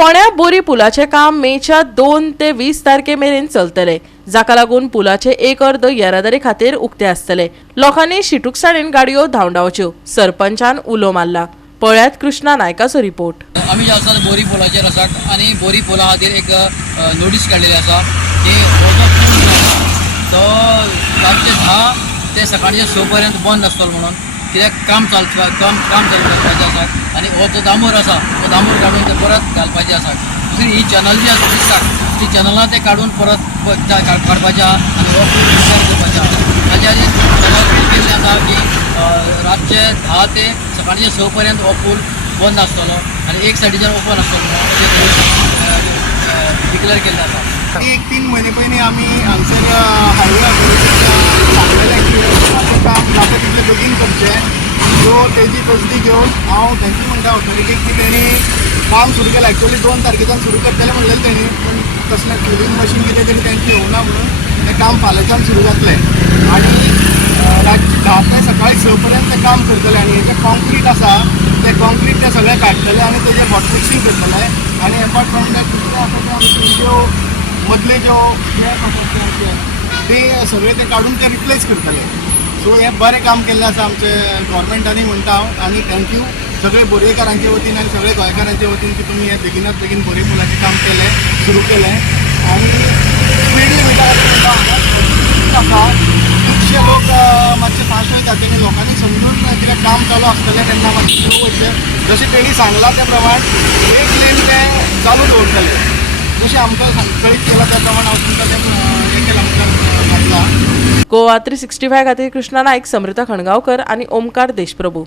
फोंड्या बोरी पुलाचे काम मेच्या 2 ते 20 तारखे मेरेन चलतले, जाका लागून पुलाचे एक अर्द येरादारी खातीर उक्ते आसतले। लोकांनी शिटूकसाणीन गाडयो धांवडावच्यो, सरपंचान उलो मारला। पळयात कृष्णा नायकाचो रिपोर्ट। आम्ही जे आसा बोरी पोलाचेर आसात आणि बोरी पोला खातीर एक नोटीस काडलेली आसा की हो जो पूल आसा तो रातचे 10 ते सकाळचे 6 पर्यंत बंद आसतलो म्हणून, कित्याक काम चालू करपाचें आसा आणि हो जो दामोर आसा तो दामोर काडून ते परत घालपाचें आसा। दुसरी ही चॅनल जी आसा दिसतात ती चॅनलां ते काडून परत काडपाचें आहा आनी हो पूल रिपेर करपाचें आहा। ताच्या खातीर चॅनल केल्लें आसा की रातचे 10 ते सकाळचे 6 पर्यंत हो पूल बंद आसतलो आणि एक सायडीच्यान ओपन आसतलो डिक्लेअर केल्लें आसा। एक 3 महिने पयलीं आमी हांगसर हायवे ऑथॉरिटीक सांगलेलें की आतां काम जाता तितलें बेगीन करचें, सो तेजी तसदी घेवन हांव थँक्यू म्हणटा ऑथॉरिटीक की तेणी काम सुरू केलें। एक्चुअली 2 तारखेच्यान सुरू करतलें म्हणलेलें तेणी, पूण तसलें फिलिंग मशीन कितें तरी तेंची येवना म्हणून तें काम फाल्यांच्यान सुरू जातलें आनी रातचे 10 ते सकाळी 6 पर्यंत तें काम करतलें आनी जें कॉन्क्रीट आसा तें कॉन्क्रीट तें सगळें काडटलें आनी तेजें हॉट मिक्सिंग करतलें आनी अपार्ट फ्रॉम दॅट दुसरें आसा तें आमचे ज्यो मदले ज्यो ते सगळे ते काढून ते रिप्लेस करतले। सो हे बरें काम केल्लें आसा आमचे गव्हर्मेंटांनी म्हणटा हांव, आनी थँक्यू सगळे बोरयेकारांचे वतीन आनी सगळे गोंयकारांचे वतीन की तुमी हे बेगिनात बेगीन बोरये पुलाचें काम केलें, सुरू केलें आनी स्पिडली वयता आसा। खुबशे लोक मातशे फास्ट वयता, तेणी लोकांनी समजून कितें काम चालू आसतलें तेन्ना मातशें स्लो वयचें। जशें तेणी सांगलां त्या प्रमाण एक लेन ते चालू दवरतले, जशें आमकां कळीत केलां त्या प्रमाण हांव तुमकां तें हे केलां म्हणटा घातलां। गोवा 365 खातीर कृष्णा नायक, समृता खणगांवकर आनी ओमकार देशप्रभू।